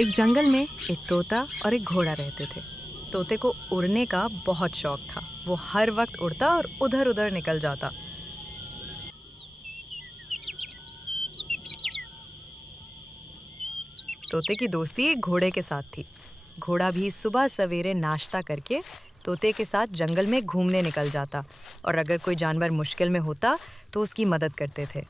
एक जंगल में एक तोता और एक घोड़ा रहते थे। तोते को उड़ने का बहुत शौक था। वो हर वक्त उड़ता और उधर उधर निकल जाता। तोते की दोस्ती एक घोड़े के साथ थी। घोड़ा भी सुबह सवेरे नाश्ता करके तोते के साथ जंगल में घूमने निकल जाता और अगर कोई जानवर मुश्किल में होता तो उसकी मदद करते थे।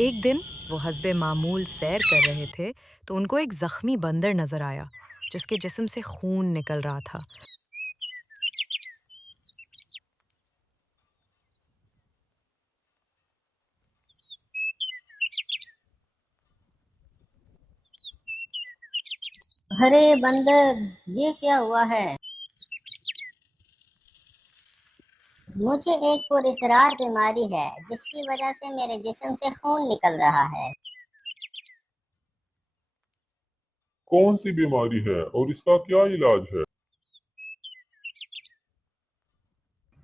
एक दिन वो हस्बे मामूल सैर कर रहे थे तो उनको एक जख्मी बंदर नजर आया जिसके जिस्म से खून निकल रहा था। अरे बंदर, ये क्या हुआ है? मुझे एक पुरस्रार बीमारी है जिसकी वजह से मेरे जिस्म से खून निकल रहा है। कौन सी बीमारी है और इसका क्या इलाज है?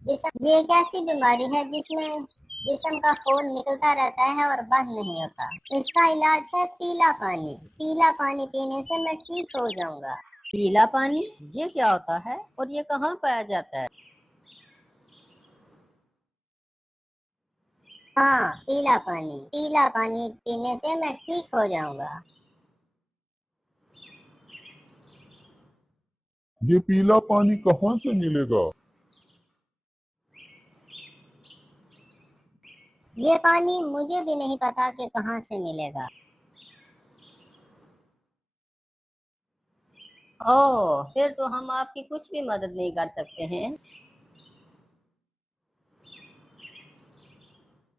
जिस्म ये एक ऐसी बीमारी है जिसमें जिस्म का खून निकलता रहता है और बंद नहीं होता। इसका इलाज है पीला पानी। पीला पानी पीने से मैं ठीक हो जाऊंगा। पीला पानी? ये क्या होता है और ये कहाँ पाया जाता है? हाँ, पीला पानी। पीला पानी पीने से मैं ठीक हो जाऊंगा। ये पीला पानी कहाँ से मिलेगा? ये पानी मुझे भी नहीं पता कि कहाँ से मिलेगा। ओह, फिर तो हम आपकी कुछ भी मदद नहीं कर सकते हैं।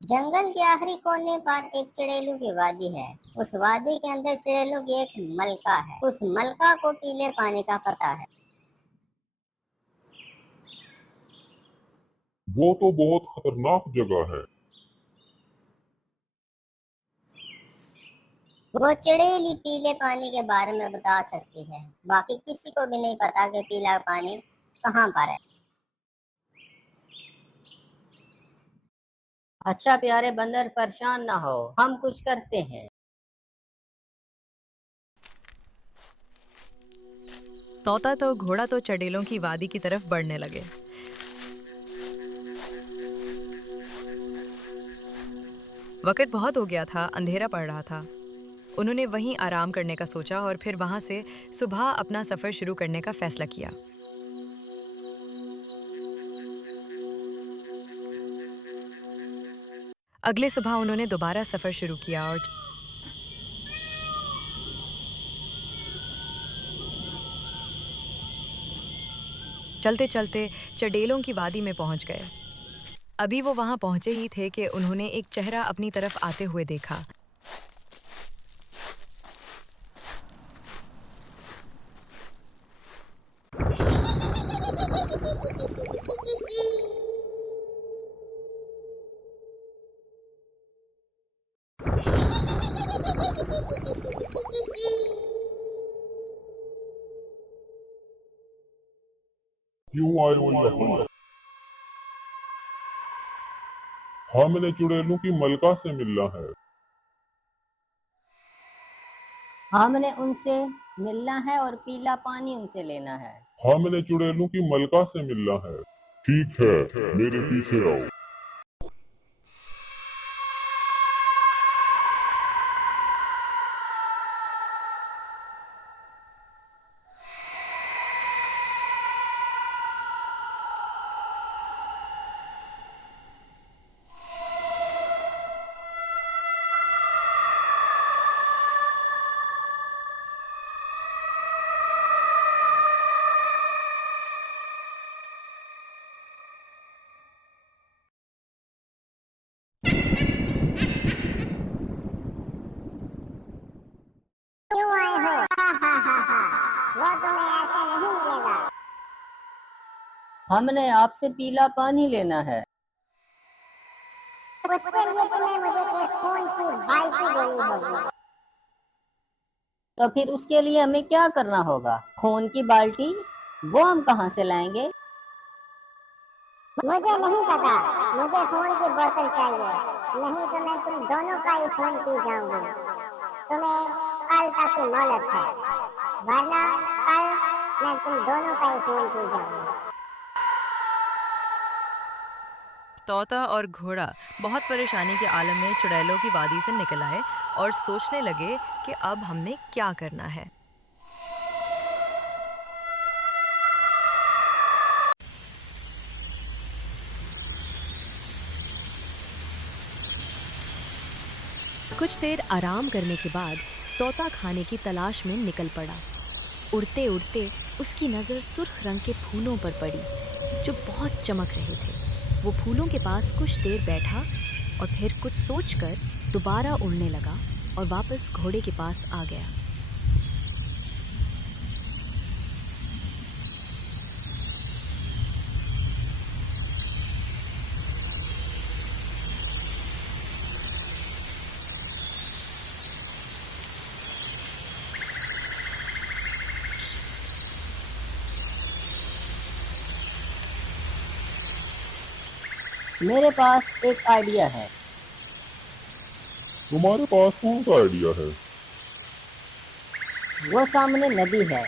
जंगल के आखिरी कोने पर एक चड़ेलों की वादी है। उस वादी के अंदर चड़ेलों की एक मलका है। उस मलका को पीले पानी का पता है। वो तो बहुत खतरनाक जगह है। वो चड़ेली पीले पानी के बारे में बता सकती है। बाकी किसी को भी नहीं पता कि पीला पानी कहाँ पर है। अच्छा प्यारे बंदर, परेशान ना हो, हम कुछ करते हैं। तोता तो घोड़ा तो चड़ेलों की वादी की तरफ बढ़ने लगे। वक्त बहुत हो गया था, अंधेरा पड़ रहा था। उन्होंने वहीं आराम करने का सोचा और फिर वहां से सुबह अपना सफर शुरू करने का फैसला किया। अगले सुबह उन्होंने दोबारा सफर शुरू किया और चलते चलते चड़ेलों की वादी में पहुंच गए। अभी वो वहां पहुंचे ही थे कि उन्होंने एक चेहरा अपनी तरफ आते हुए देखा। क्यों आए हो यहाँ? हमने चुड़ैलों की मलका से मिलना है। हमने उनसे मिलना है और पीला पानी उनसे लेना है। हमने चुड़ैलों की मलका से मिलना है। ठीक है, मेरे पीछे आओ। हमने आपसे पीला पानी लेना है। उसके लिए तुम्हें मुझे एक खून की बाल्टी देनी होगी। तो फिर उसके लिए हमें क्या करना होगा? खून की बाल्टी वो हम कहाँ से लाएंगे? मुझे नहीं पता, मुझे खून की बोतल चाहिए, नहीं तो मैं तुम दोनों का ही खून पी जाऊंगी। तुम्हें कल तक की मोहलत है, वरना कल मैं तुम दोनों का ही खून पी जाऊंगी। तोता और घोड़ा बहुत परेशानी के आलम में चुड़ैलों की वादी से निकल आए और सोचने लगे कि अब हमने क्या करना है। कुछ देर आराम करने के बाद तोता खाने की तलाश में निकल पड़ा। उड़ते उड़ते उसकी नज़र सुर्ख रंग के फूलों पर पड़ी जो बहुत चमक रहे थे। वो फूलों के पास कुछ देर बैठा और फिर कुछ सोचकर दोबारा उड़ने लगा और वापस घोड़े के पास आ गया। मेरे पास एक आइडिया है। तुम्हारे पास कौन सा आइडिया है? वो सामने नदी है,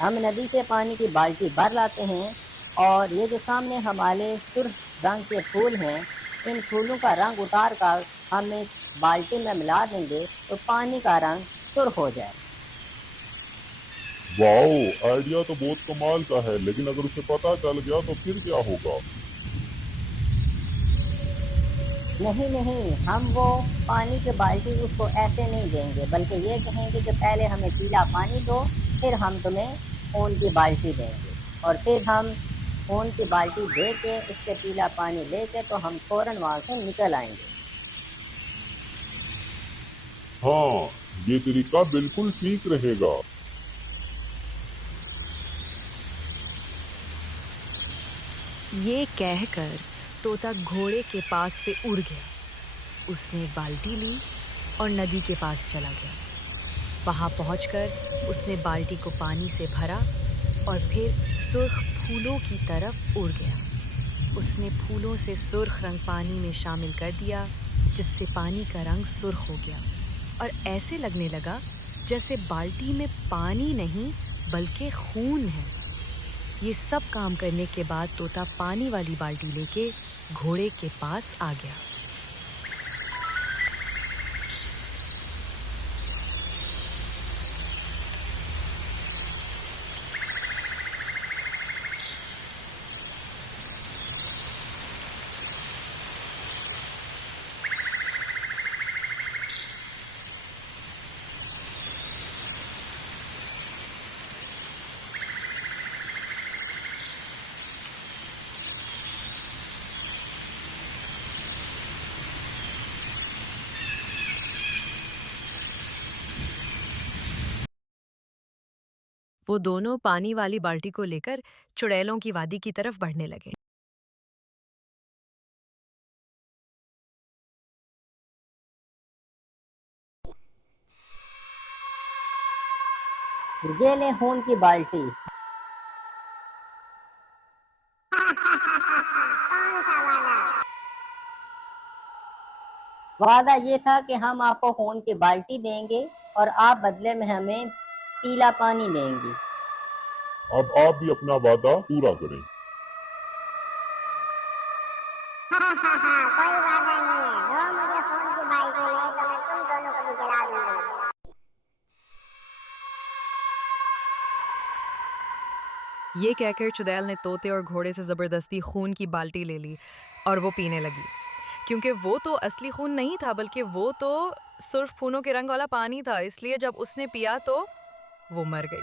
हम नदी से पानी की बाल्टी भर लाते हैं और ये जो सामने हमारे सुर्ख रंग के फूल हैं, इन फूलों का रंग उतार कर हम इस बाल्टी में मिला देंगे तो पानी का रंग सुर्ख हो जाए। वाओ, आइडिया तो बहुत कमाल का है, लेकिन अगर उसे पता चल गया तो फिर क्या होगा? नहीं नहीं, हम वो पानी की बाल्टी उसको ऐसे नहीं देंगे, बल्कि ये कहेंगे कि पहले हमें पीला पानी दो, फिर हम तुम्हें खून की बाल्टी देंगे। और फिर हम खून की बाल्टी दे के उससे पीला पानी लेके तो हम फौरन वहाँ से निकल आएंगे। हाँ, ये तरीका बिल्कुल ठीक रहेगा। ये कहकर तोता घोड़े के पास से उड़ गया। उसने एक बाल्टी ली और नदी के पास चला गया। वहां पहुंचकर उसने बाल्टी को पानी से भरा और फिर सुर्ख फूलों की तरफ उड़ गया। उसने फूलों से सुर्ख रंग पानी में शामिल कर दिया, जिससे पानी का रंग सुर्ख हो गया और ऐसे लगने लगा जैसे बाल्टी में पानी नहीं बल्कि खून है। ये सब काम करने के बाद तोता पानी वाली बाल्टी लेके घोड़े के पास आ गया। वो दोनों पानी वाली बाल्टी को लेकर चुड़ैलों की वादी की तरफ बढ़ने लगे। ये ले खून की बाल्टी। कौन सा वाला? वादा ये था कि हम आपको खून की बाल्टी देंगे और आप बदले में हमें पीला पानी देंगी। अब आप भी अपना वादा पूरा करें। कोई वादा नहीं है, दो मुझे खून की बाल्टी, नहीं तो मैं तुम दोनों को भी जला दूंगी। ये कहकर चुड़ैल ने तोते और घोड़े से जबरदस्ती खून की बाल्टी ले ली और वो पीने लगी, क्योंकि वो तो असली खून नहीं था बल्कि वो तो सुर्ख फूलों के रंग वाला पानी था। इसलिए जब उसने पिया तो वो मर गई।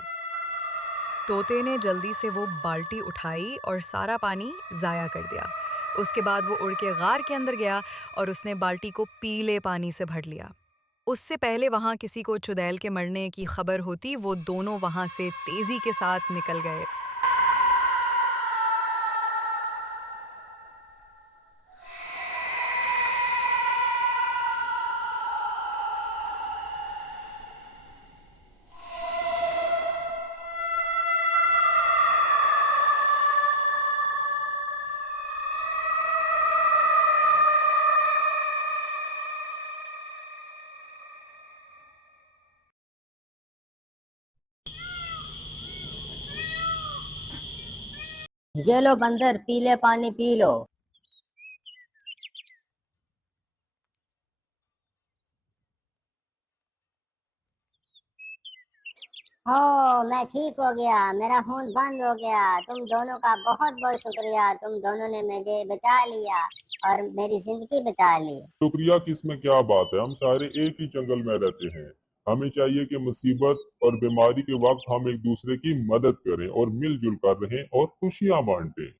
तोते ने जल्दी से वो बाल्टी उठाई और सारा पानी ज़ाया कर दिया। उसके बाद वो उड़ के गार के अंदर गया और उसने बाल्टी को पीले पानी से भर लिया। उससे पहले वहाँ किसी को चुड़ैल के मरने की खबर होती, वो दोनों वहाँ से तेज़ी के साथ निकल गए। ये लो बंदर, पीले पानी पी लो। हो, मैं ठीक हो गया, मेरा खून बंद हो गया। तुम दोनों का बहुत बहुत शुक्रिया, तुम दोनों ने मुझे बचा लिया और मेरी जिंदगी बचा ली। शुक्रिया की इसमें क्या बात है, हम सारे एक ही जंगल में रहते हैं। हमें चाहिए कि मुसीबत और बीमारी के वक्त हम एक दूसरे की मदद करें और मिलजुल कर रहें और खुशियां बांटें।